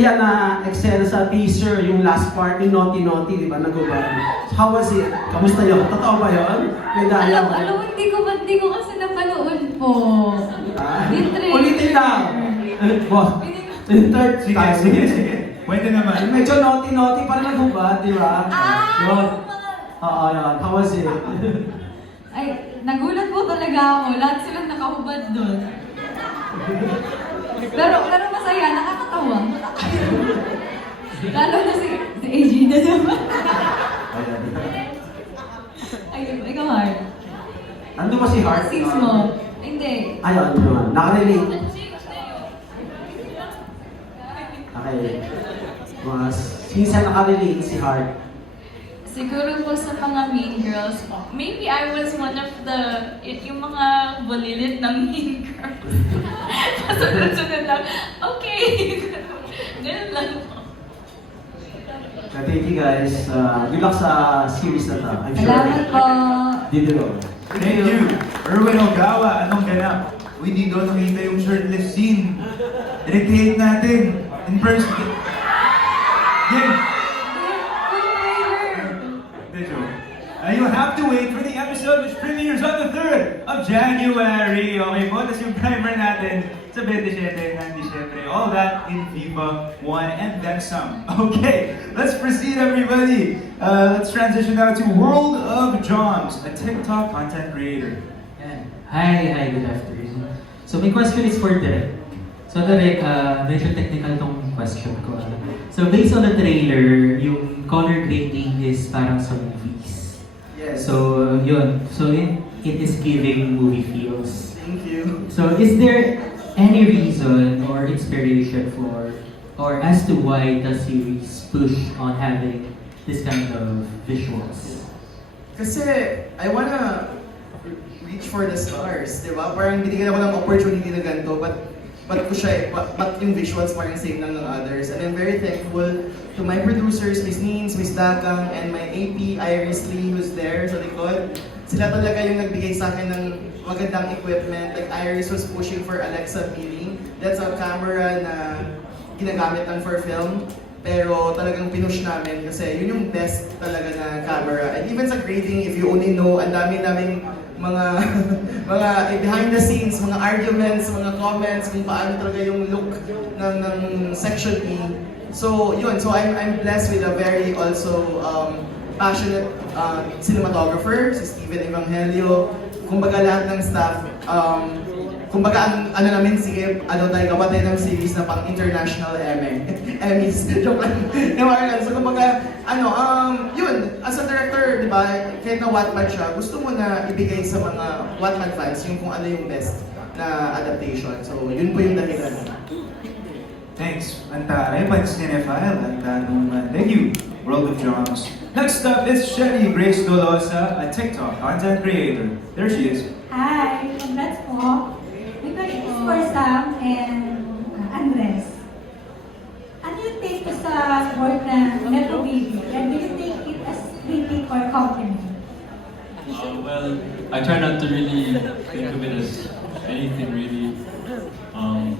Celia na excel sa teaser, yung last part, yung Naughty Naughty, di ba? Nagubad. How was it? Kamusta yun? Totoo ba yun? May daya Alam, ba? alam, hindi ko, hindi ko kasi napanood po. Ah, Yung trailer. Ulitin lang. Wow. Yung third Sige, time. sige, sige. Pwede naman. Medyo naughty naughty pa rin nagubad, di ba? Ah! Yun. yung mga... Oo, yun. How was it? Ay, nagulat po talaga ako. Lahat silang nakahubad doon. Pero, pero masaya, nakakatawa. Lalo na si, si AJ na naman. Ayun, ikaw, Heart. Ando ba si Heart? Six mo. Hindi. Ayun, yun. Nakarelate. Okay. Mga, since nakarelate si Heart. Siguro po sa mga mean girls, maybe I was one of the, yung mga bulilit ng mean girls. Kasunod-sunod lang, okay. Ganun lang po. So, thank you guys. Uh, good luck sa series na to. I'm sure. Salamat po. Dito go. Thank you. Erwin Ogawa, anong ganap? Uy, di daw nakita yung shirtless scene. Recreate natin. In person. Game. Hindi. Uh, you'll have to wait for the episode which premieres on the 3rd of January. Okay po, tas yung primer natin sa 27 ng Disyembre. All that in FIFA 1 and then some. Okay, let's proceed everybody. Uh, let's transition now to World of Joms, a TikTok content creator. Hi, hi, good afternoon. So my question is for Derek. So Derek, uh, medyo technical tong question ko. ah. So based on the trailer, yung color grading is parang sa movies. Yes. So yun, so it, it is giving movie feels. thank you. So is there any reason or inspiration for, or as to why the series push on having this kind of visuals? Kasi I wanna reach for the stars, di ba? Parang binigyan ako ng opportunity na ganito, but but ko siya, but, but yung visuals parang same lang ng others. And I'm very thankful to my producers, Miss Nins, Miss Dakang, and my AP, Iris Lee, who's there sa likod. Sila talaga yung nagbigay sa akin ng magandang equipment. Like Iris was pushing for Alexa Mini. That's a camera na ginagamit lang for film. Pero talagang pinush namin kasi yun yung best talaga na camera. And even sa grading, if you only know, ang dami-daming mga mga eh, behind the scenes, mga arguments, mga comments, kung paano talaga yung look ng, ng section E. So, yun. So, I'm, I'm blessed with a very also um, passionate uh, cinematographer, si Steven Evangelio. Kumbaga lahat ng staff, um, kumbaga ang ano namin sige, ano tayo, tayo ng series na pang international Emmy. Emmys. Joke lang. Ganun. So kumbaga, ano, um, yun, as a director, di ba, kahit na Wattpad siya, gusto mo na ibigay sa mga Wattpad fans yung kung ano yung best na adaptation. So yun po yung dahilan. Thanks, Antare, my cinephile, at uh, thank you, World of Joms. Next up is Shelly Grace Dolosa, a TikTok content creator. There she is. Hi, congrats po. My question is for Sam and Andres. Ano yung take ko sa word na Nepo Baby? And do you take it as critic or compliment? Uh, well, I try not to really think of it as anything really. Um,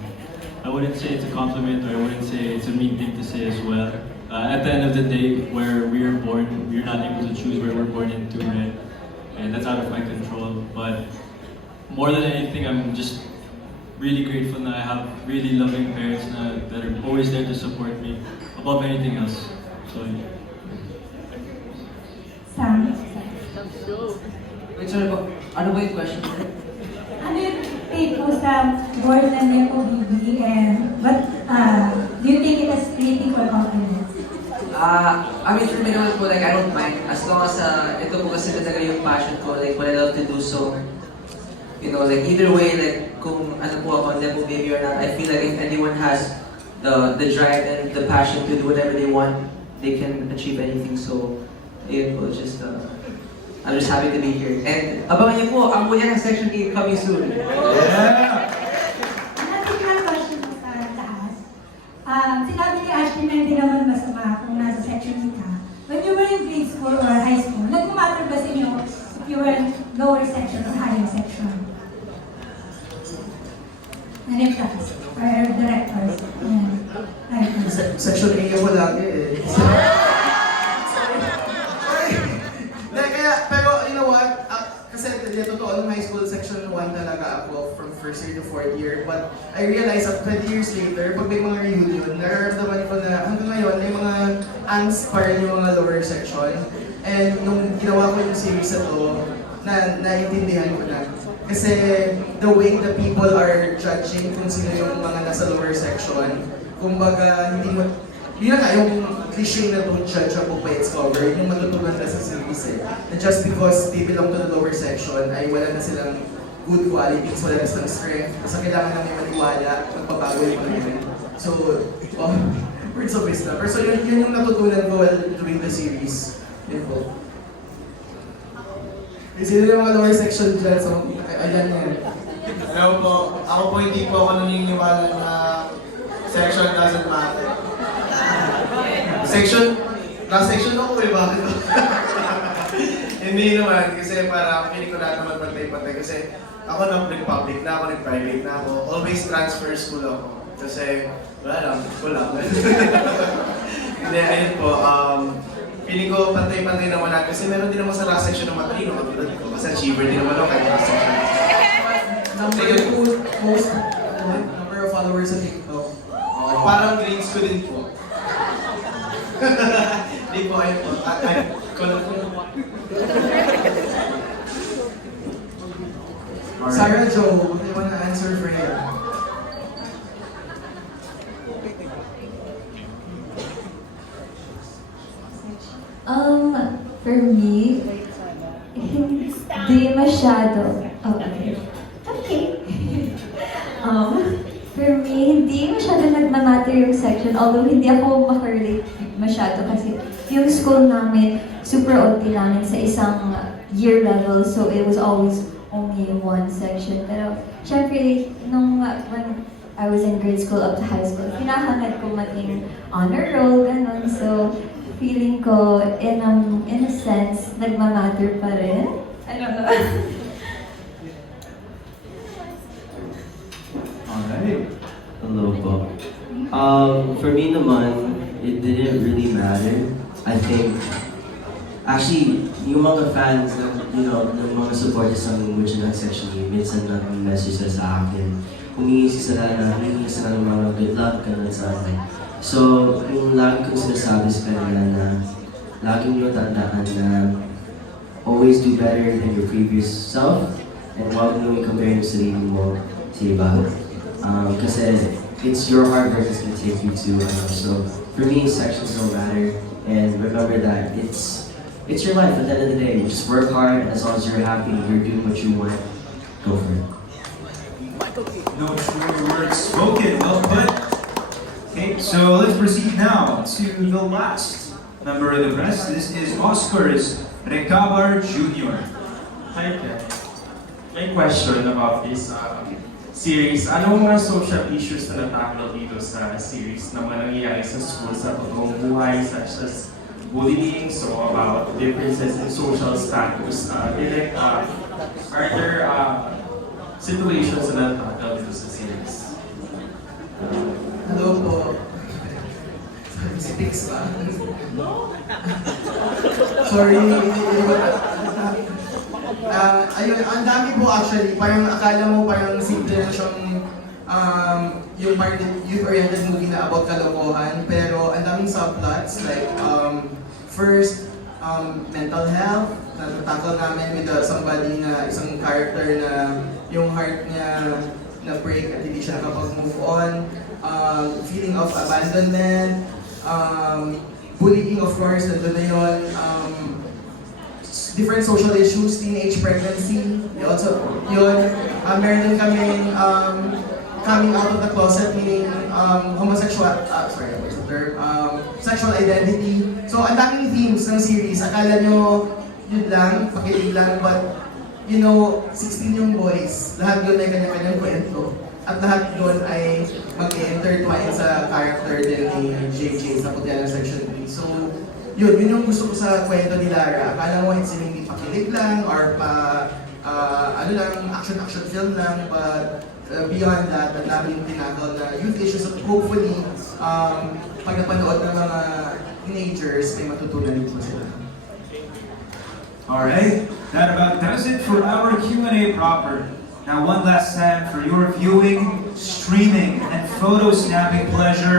I wouldn't say it's a compliment or I wouldn't say it's a mean thing to say as well. Uh, at the end of the day, where we are born, we're not able to choose where we're born into, right? And that's out of my control. But more than anything, I'm just really grateful that I have really loving parents na, that are always there to support me above anything else. So, yeah. Sam? Wait, sorry po. Ano ba yung question? Ano yung take ko sa word na Nepo Baby and what, Ah, I mean, for me naman po, like, I don't mind. As long as, uh, ito po kasi talaga yung passion ko, like, what I love to do, so, you know, like, either way, like, kung ano po ako, level baby or not, I feel like if anyone has the the drive and the passion to do whatever they want, they can achieve anything, so, ayun po, just, uh, I'm just happy to be here. And, abangan niyo po, ang Muyang Section 8 coming soon. Yeah! Natin na question mo sa taas. Um, sinabi ni Ashley na hindi naman masama kung nasa section ka. When you were in grade school or high school, nag-matter ba sa inyo if you were in lower section or higher section? Ano yung class? Or directors? Ayan. Directors. se- section A ako lagi eh. Sorry. Hindi, kaya, pero you know what? Hindi, totoo, high school, section 1 talaga ako from first year to fourth year. But I realized that 20 years later, pag may mga reunion, nararamdaman ko na hanggang ngayon, may mga angst pa rin yung mga lower section. And nung ginawa ko yung series na to, na naiintindihan ko na. Kasi the way the people are judging kung sino yung mga nasa lower section, kumbaga hindi mo yun nga, yung cliche na don't judge a book by its cover, yun yung matutunan na sa series eh. Na just because they belong to the lower section, ay wala na silang good qualities, wala na silang strength. Basta kailangan na may maniwala, magpabago yung yun. So, oh, words of wisdom. Pero so yun, yun yung natutunan ko while doing the series. Yun po. Sino yung mga lower section dyan? So, ayan yan. Hello po. Ako po hindi po ako naniniwala na section doesn't matter. Section, na-section ako eh, bakit? hindi naman, kasi parang feeling ko lahat naman pantay-pantay. Kasi ako na nag-public na ako, nag-private na ako. Always transfer school ako. Kasi, wala lang, lang. Hindi, ayun po. Um, feeling ko pantay-pantay naman natin. Kasi meron din naman sa last section ng matalino, katulad ko. Kasi achiever din naman ako kahit last section. Number two most ano, number of followers sa TikTok. Parang grades ko din po. Hindi po, ayun po. Ay, ay, ko- Sarah Jo, what do you wanna answer for you? Um, for me, hindi masyado. Okay. Okay. um, for me, hindi masyado nagmamatter yung section. Although hindi ako makarelate masyado kasi yung school namin, super onti namin sa isang year level. So it was always only one section. Pero syempre, nung uh, when I was in grade school up to high school, kinahangad ko maging honor roll, ganun. So, feeling ko, in a, in a sense, nagmamatter pa rin. I don't know. Alright. Hello po. Um, for me naman, it didn't really matter. I think, actually, yung mga fans, you know, ng mga supporters ng Witch and Section E, minsan nag-message sila sa akin. Humingi sila na, humingi sila ng mga good luck, ganun sa akin. So, yung lagi kong sinasabi sa kanila na, laging nyo tandaan na always do better than your previous self and huwag nyo i-compare yung sarili mo sa iba. Um, kasi it's your hard work that's gonna take you to ano. So for me, sections don't matter. And remember that it's it's your life at the end of the day. Just work hard as long as you're happy, you're doing what you want, go for it. No truer words spoken. Well put. Okay, so let's proceed now to the last member of the press. This is Oscar's Recabar Jr. Hi, Ken. May question about this uh, series. Anong mga social issues na nataklo dito sa series na mga nangyayari sa school sa totoong buhay such as bullying, so about differences in social status. Uh, direct, uh, are there uh, situations na dito sa series? Hello po. Si Pix ba? Sorry, hindi ko Ah, ayun, ang dami po actually. Parang akala mo parang simple lang siyang um, yung parang youth-oriented movie na about kalokohan. Pero ang daming subplots like um, first, um, mental health. Natatakal namin with uh, somebody na isang character na yung heart niya na break at hindi siya nakapag-move on. Um, feeling of abandonment. Um, bullying of course, nandun na yun. Um, different social issues, teenage pregnancy, also, yun, uh, meron din kaming um, coming out of the closet, meaning um, homosexual, uh, sorry, term, um, sexual identity. So, ang daming themes ng series, akala nyo yun lang, pakilig lang, but you know, 16 yung boys, lahat yun ay kanya-kanyang kwento. At lahat yun ay mag-intertwine sa character din ni JJ sa Putiana Section 3. So, yun, yun yung gusto ko sa kwento ni Lara. Akala mo it's hindi pakilig lang or pa, ah, ano lang, action-action film lang, but uh, beyond that, tinakal na youth issues at hopefully um, pag napanood ng mga teenagers, may matutunan sila. Alright, that about does it for our Q&A proper. Now one last time for your viewing, streaming, and photo snapping pleasure,